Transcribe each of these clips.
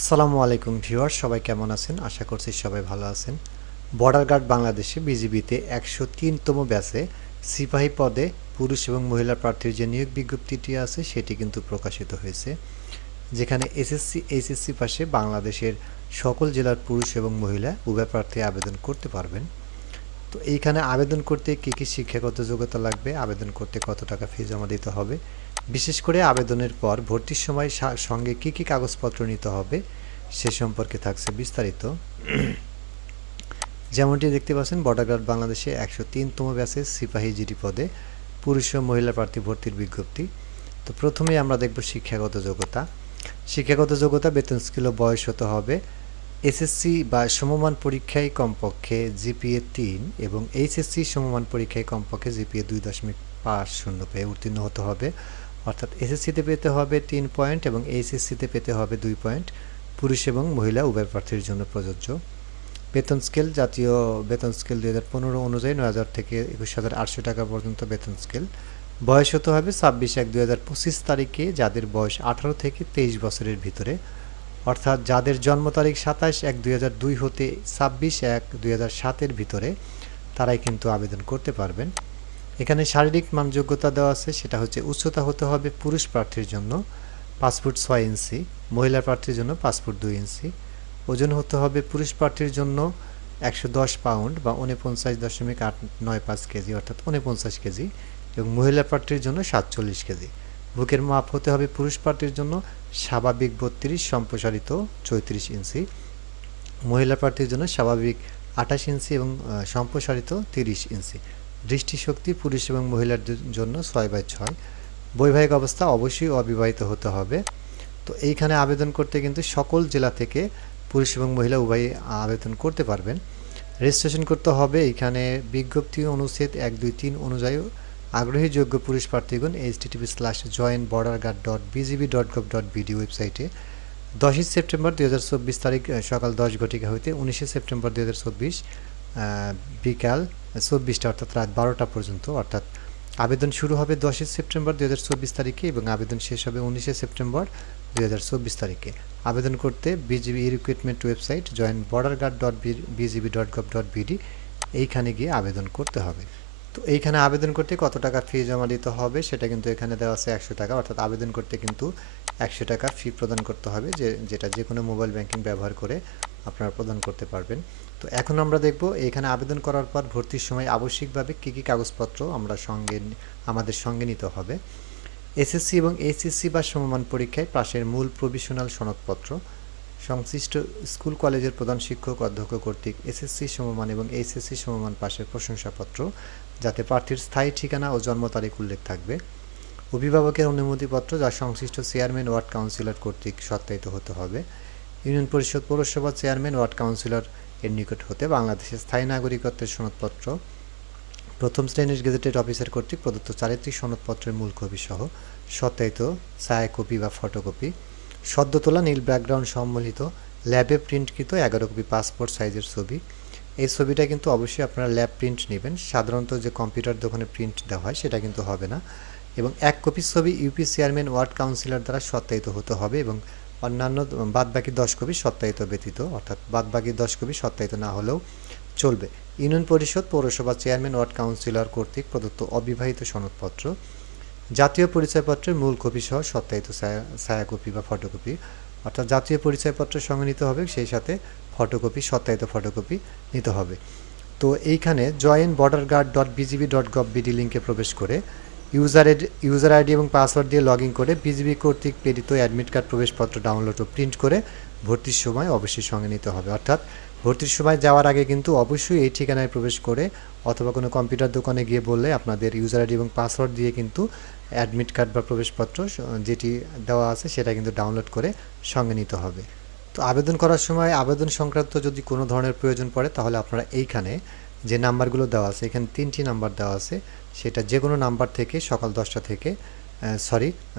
আসসালামু আলাইকুম ভিউয়ার, সবাই কেমন আছেন? আশা করছি সবাই ভালো আছেন। বর্ডার গার্ড বাংলাদেশে বিজিবিতে ১০৩তম ব্যাচে সিপাহী পদে পুরুষ এবং মহিলা প্রার্থীর যে নিয়োগ বিজ্ঞপ্তিটি আছে সেটি কিন্তু প্রকাশিত হয়েছে, যেখানে এসএসসি এইচএসসি পাশে বাংলাদেশের সকল জেলার পুরুষ এবং মহিলা উভয় প্রার্থী আবেদন করতে পারবেন। তো এইখানে আবেদন করতে কী কী শিক্ষাগত যোগ্যতা লাগবে, আবেদন করতে কত টাকা ফি জমা দিতে হবে, বিশেষ করে আবেদনের পর ভর্তির সময় সঙ্গে কী কী কাগজপত্র নিতে হবে সে সম্পর্কে থাকছে বিস্তারিত। যেমনটি দেখতে পাচ্ছেন, বর্ডার গার্ড বাংলাদেশে ১০৩তম ব্যাচে সিপাহী জিডি পদে পুরুষ ও মহিলা প্রার্থী ভর্তির বিজ্ঞপ্তি। তো প্রথমেই আমরা দেখব শিক্ষাগত যোগ্যতা। শিক্ষাগত যোগ্যতা, বেতন স্কেল ও বয়স হতে হবে এসএসসি বা সমমান পরীক্ষায় কমপক্ষে জিপিএ ৩ এবং এইচএসসি সমমান পরীক্ষায় কমপক্ষে জিপিএ ২.৫০ পেয়ে উত্তীর্ণ হতে হবে। অর্থাৎ এসএসসিতে পেতে হবে ৩ পয়েন্ট এবং এইচএসসিতে পেতে হবে ২ পয়েন্ট। পুরুষ এবং মহিলা উভয় প্রার্থীর জন্য প্রযোজ্য। বেতন স্কেল, জাতীয় বেতন স্কেল ২০১৫ অনুযায়ী ৯,০০০ থেকে ২১,৮০০ টাকা পর্যন্ত বেতন স্কেল। বয়স হতে হবে ২৬/১/২০২৫ তারিখে যাদের বয়স ১৮ থেকে ২৩ বছরের ভিতরে, অর্থাৎ যাদের জন্ম তারিখ ২৭/১/২০০২ হতে ২৬/১/২০০৭-এর ভিতরে তারাই কিন্তু আবেদন করতে পারবেন। এখানে শারীরিক মানযোগ্যতা দেওয়া আছে, সেটা হচ্ছে উচ্চতা হতে হবে পুরুষ প্রার্থীর জন্য ৫ ফুট ৬ ইঞ্চি, মহিলা প্রার্থীর জন্য ৫ ফুট ২ ইঞ্চি। ওজন হতে হবে পুরুষ প্রার্থীর জন্য ১১০ পাউন্ড বা ৪৯.৮৯৫ কেজি অর্থাৎ ৪৯ কেজি এবং মহিলা প্রার্থীর জন্য ৪৭ কেজি। বুকের মাপ হতে হবে পুরুষ প্রার্থীর জন্য স্বাভাবিক ৩২, সম্প্রসারিত ৩৪ ইঞ্চি, মহিলা প্রার্থীর জন্য স্বাভাবিক ২৮ ইঞ্চি এবং সম্প্রসারিত ৩০ ইঞ্চি। দৃষ্টিশক্তি পুরুষ এবং মহিলার জন্য ৬/৬। বৈবাহিক অবস্থা অবশ্যই অবিবাহিত হতে হবে। তো এইখানে আবেদন করতে কিন্তু সকল জেলা থেকে পুরুষ এবং মহিলা উভয়ই আবেদন করতে পারবেন। রেজিস্ট্রেশন করতে হবে এইখানে বিজ্ঞপ্তি অনুচ্ছেদ ১, ২, ৩ অনুযায়ী আগ্রহী যোগ্য পুরুষ প্রার্থীগণ http://join.bgb.gov.bd ওয়েবসাইটে ১০ই সেপ্টেম্বর ২০২৪ তারিখ সকাল ১০ হইতে ১৯শে সেপ্টেম্বর ২০২৪ বিকাল ২৪টা অর্থাৎ রাত ১২টা পর্যন্ত, অর্থাৎ আবেদন শুরু হবে ১০ই সেপ্টেম্বর ২০২৪ তারিখে এবং আবেদন শেষ হবে ১৯শে সেপ্টেম্বর ২০২৪ তারিখে। আবেদন করতে বিজিবি রিক্রুটমেন্ট ওয়েবসাইট join.borderguard.bgb.gov.bd এইখানে গিয়ে আবেদন করতে হবে। তো এইখানে আবেদন করতে কত টাকা ফি জমা দিতে হবে সেটা কিন্তু এখানে দেওয়া আছে ১০০ টাকা, অর্থাৎ আবেদন করতে কিন্তু ১০০ টাকা ফি প্রদান করতে হবে, যেটা যে কোনো মোবাইল ব্যাংকিং ব্যবহার করে আপনারা প্রদান করতে পারবেন। তো এখন আমরা দেখব এইখানে আবেদন করার পর ভর্তির সময় আবশ্যিকভাবে কী কী কাগজপত্র আমাদের সঙ্গে নিতে হবে। এসএসসি এবং এইচএসসি বা সমমান পরীক্ষায় পাশের মূল প্রভিশনাল সনদপত্র, সংশ্লিষ্ট স্কুল কলেজের প্রধান শিক্ষক অধ্যক্ষ কর্তৃক এসএসসি সমমান এবং এইচএসসি সমমান পাশের প্রশংসাপত্র, যাতে প্রার্থীর স্থায়ী ঠিকানা ও জন্ম তারিখ উল্লেখ থাকবে। অভিভাবকের অনুমতিপত্র, যা সংশ্লিষ্ট চেয়ারম্যান ওয়ার্ড কাউন্সিলর কর্তৃক সত্যায়িত হতে হবে। ইউনিয়ন পরিষদ পৌরসভা চেয়ারম্যান ওয়ার্ড কাউন্সিলর এর নিকট হতে বাংলাদেশের স্থায়ী নাগরিকত্বের সনদপত্র, প্রথম শ্রেণীর গেজেটেড অফিসার কর্তৃক প্রদত্ত চারিত্রিক সনদপত্রের মূল কপি সহ সত্যায়িত ছায়াকপি বা ফটোকপি, সদ্য তোলা নীল ব্যাকগ্রাউন্ড সম্বলিত ল্যাবে প্রিন্টকৃত ১১ কপি পাসপোর্ট সাইজের ছবি। এই ছবিটা কিন্তু অবশ্যই আপনারা ল্যাব প্রিন্ট নেবেন, সাধারণত যে কম্পিউটার দোকানে প্রিন্ট দেওয়া হয় সেটা কিন্তু হবে না। এবং ১ কপি ছবি ইউপি চেয়ারম্যান ওয়ার্ড কাউন্সিলর দ্বারা সত্যায়িত হতে হবে এবং অন্যান্য বাদবাকি ১০ কপি সত্যায়িত ব্যতীত, অর্থাৎ বাদবাকি ১০ কপি সত্যায়িত না হলেও চলবে। ইউনিয়ন পরিষদ পৌরসভা চেয়ারম্যান ওয়ার্ড কাউন্সিলর কর্তৃক প্রদত্ত অবিবাহিত সনদপত্র, জাতীয় পরিচয়পত্রের মূল কপি সহ সত্যায়িত ছায়াকপি বা ফটোকপি, অর্থাৎ জাতীয় পরিচয়পত্রের সঙ্গে নিতে হবে, সেই সাথে ফটোকপি, সত্যায়িত ফটোকপি নিতে হবে। তো এইখানে join.borderguard.bgb.gov.bd লিঙ্কে প্রবেশ করে ইউজার আইডি এবং পাসওয়ার্ড দিয়ে লগ ইন করে বিজিবি কর্তৃক প্রেরিত অ্যাডমিট কার্ড প্রবেশপত্র ডাউনলোড ও প্রিন্ট করে ভর্তির সময় অবশ্যই সঙ্গে নিতে হবে। অর্থাৎ ভর্তির সময় যাওয়ার আগে কিন্তু অবশ্যই এই ঠিকানায় প্রবেশ করে অথবা কোনো কম্পিউটার দোকানে গিয়ে বললে আপনাদের ইউজার আইডি এবং পাসওয়ার্ড দিয়ে কিন্তু অ্যাডমিট কার্ড বা প্রবেশপত্র যেটি দেওয়া আছে সেটা কিন্তু ডাউনলোড করে সঙ্গে নিতে হবে। তো আবেদন করার সময় আবেদন সংক্রান্ত যদি কোনো ধরনের প্রয়োজন পড়ে তাহলে আপনারা এইখানে যে নাম্বারগুলো দেওয়া আছে, এখানে ৩টি নাম্বার দেওয়া আছে, সেটা যে কোনো নাম্বার থেকে সকাল ১০টা থেকে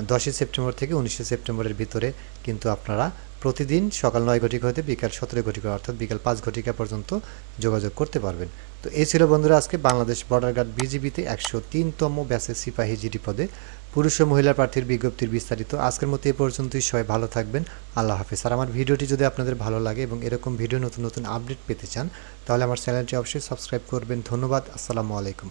১০ই সেপ্টেম্বর থেকে ১৯শে সেপ্টেম্বরের ভিতরে কিন্তু আপনারা প্রতিদিন সকাল ৯ ঘটিকা হতে বিকাল ১৭ ঘটিকা অর্থাৎ বিকাল ৫ ঘটিকা পর্যন্ত যোগাযোগ করতে পারবেন। তো এই ছিল বন্ধুরা আজকে বাংলাদেশ বর্ডার গার্ড বিজিবিতে ১০৩তম ব্যাচের সিপাহী জিডি পদে পুরুষ ও মহিলা প্রার্থীর বিজ্ঞপ্তির বিস্তারিত। আজকের মতো এ পর্যন্তই। সবাই ভালো থাকবেন। আল্লাহ হাফেজ। আর আমার ভিডিওটি যদি আপনাদের ভালো লাগে এবং এরকম ভিডিও নতুন নতুন আপডেট পেতে চান তাহলে আমার চ্যানেলটি অবশ্যই সাবস্ক্রাইব করবেন। ধন্যবাদ। আসসালামু আলাইকুম।